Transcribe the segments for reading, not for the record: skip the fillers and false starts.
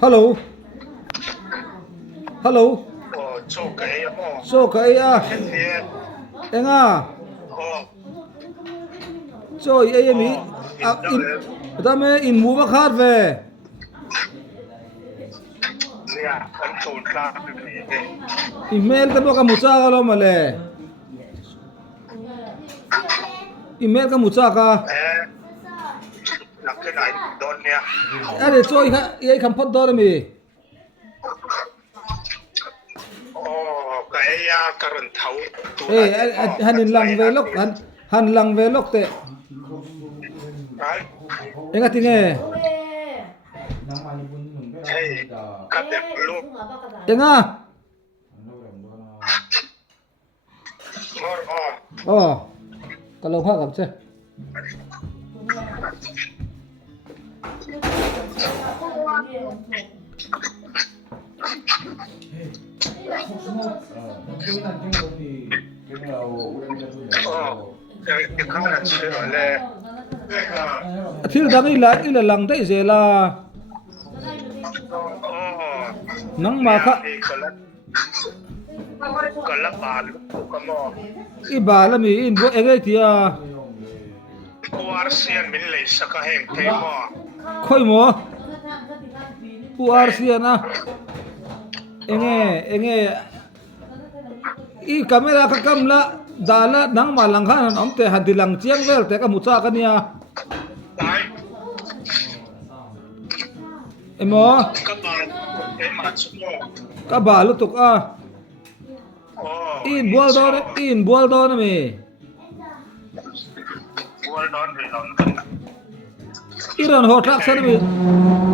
Hello. Hello. So cái anh à. Cho em ý ta mẹ in mua bác hát về. Email ta bác mua cha cái mà lệ. Email ka mucha ka. Are cho i kham phat dor mi. Kaya karon thau. Hanin lang ve lok te. Enga tinge. Kadep lu. Enga. Oh. Kalau hak apa sih? Thil dang ila lang dai zela. Nang ma kha. Kalapal kamo. Ibala mi in bo egai tia. Kuarsian min lei saka heng themo. Khoi mo. Kuarsian a. Enge i camera ka kamla dala nang malang khan om te hadilang chiang vel te ka mucha ka nia. Emo. Ka ba lu tuk a. In bual don mi. Bual don ri don. Iran ho trak san mi.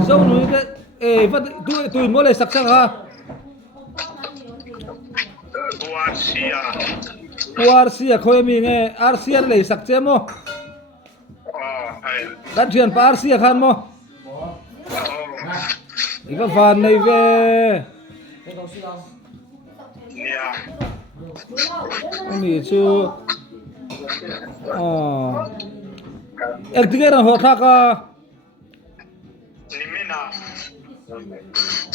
Zonuni ke vat tu mo le sak ha. Warsia khoi mi nge arsia le sak che mo. Kan thian pa arsia khan mo. Iga van nei ve. Ami chu ektigeran ho thaka Nimina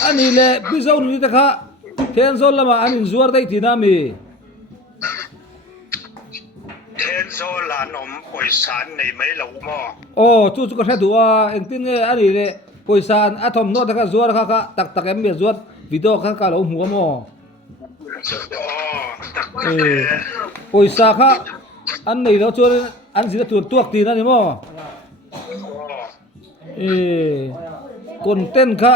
ani le bizon ni ta kha then zon lama anin zuar dai tinami then zo la nom poisan nei mai lo mo chu ka thadu a engtin nge ani le poisan athom no ta ka zuar kha tak tak em me zuar video kha ka lo hu mo poisa kha an nei lo chu an zira tuak ti na ni mo content kha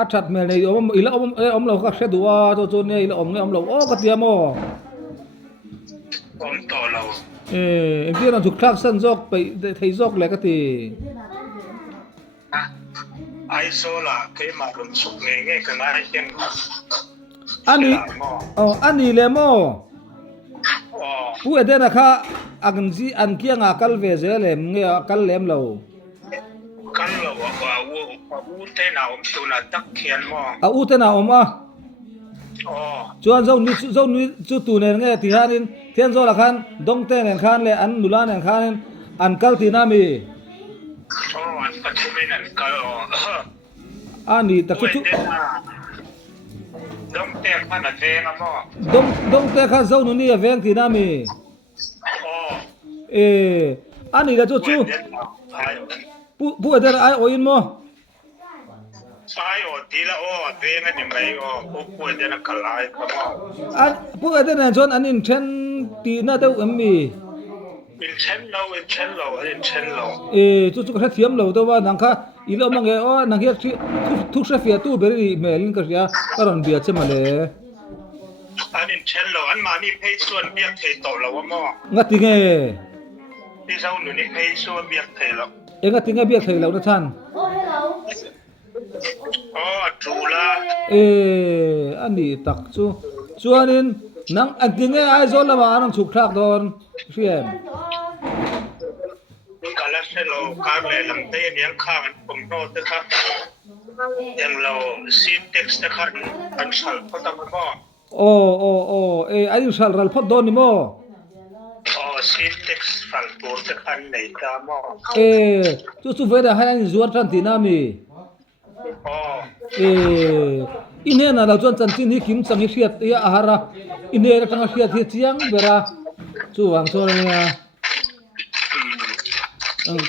athat mel nei ila om lo ka shedua to chu ne ila om nge om lo o ka tia mo om to lo em kia là thuộc khác sân dốc bị thấy dốc lại cái thì ai số là cái mà cũng sụp nghe cái này hiện anh đi làm mò pu Edena kha anh kia ngà cal về giờ làm nghe cal làm lâu cal lâu u thế nào ông tu là tắc khiên mò u thế nào mà chuan zau ni chu tu nen nge ti hanin thian zo la khan dong te nen khan le an nulan nen khan an kal ti na mi an pathumin an kal ani ta chu dong te khan an ve na mo dong te khan zau nu ni aveng ti na mi ani la chu pu Edena ai oin mo ai tí là thế này thì mấy cô cho nó cả lại không anh pu Edena John anh in chen ti na đâu em mi in chen lâu chu cái thiam lâu đâu nang kha ilo mang e nang hiak thu se fia tu beri melin ka ria karon bia che male anh in chen lâu anh mà ni pay xuân biếc thầy tổ lâu mà ngati nge đi sau nữa ni pay xuân biếc thầy lâu ngati nge biak thei lo na than chula ani tak chu chuanin nang antinge ai zon lama nang chuk thak don riam kala se lo ka le lam te niang khang pom no te kha yang lo sin text te kha an sal phota mo ai sal ral phot don ni mo syntax phản tố thực hành này ta mò chú về đã hay anh zuar trăn tí nam mi ine na la chuan Chanchin hi kim changi hriat ya ahara ine ra tanga hriat hi chiang bera chu wang chuan ania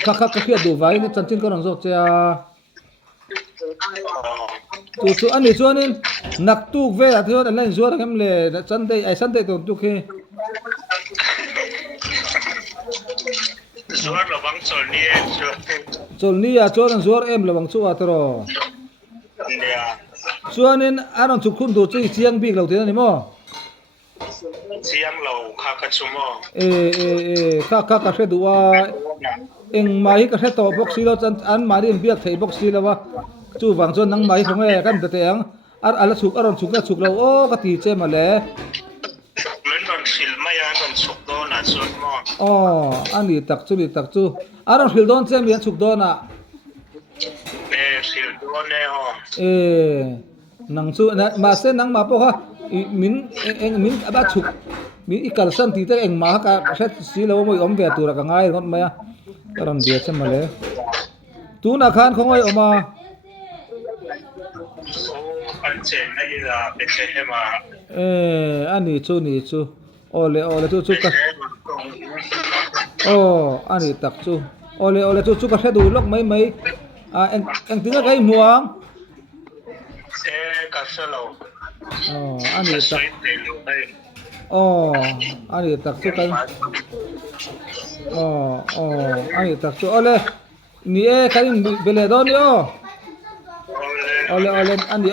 kha hriat du vai ni Chanchin ko rang zo cha chu ani chuanin nak tuk ve a chuan an lain zuar ngam le Sunday ton tuk he zuar lo bang chol ni a chuan an zuar em lo bang chu a tro chuanin aron chu khun du chu chiang bik lo te ani mo chiang lo kha ka chu mo kha hre du wa eng mai ka hre to box si lo chan an mari em biak thei box si lo wa chu wang chuan nang mai khong e kan te ang ala chuk aron chuk lo o ka ti che ma le men non sil mai an non chuk do na chuan mo ani tak chu aron hil don che mi an chuk do na sil do ne nang chu ma se nang ma po ha min min aba chuk mi ikal san ti te eng ma ka set si lo moi om ve tu ra ka ngai ngot ma ya karam dia che ma le tu na khan khong oi oma an chen na ila pe che hema ani chu ole chu ka ani tak chu ole chu ka hredu lok mai eng tinga kai muang ka selo ani tak ani tak chu kan ani tak chu ole ni e karin bele don yo ole ani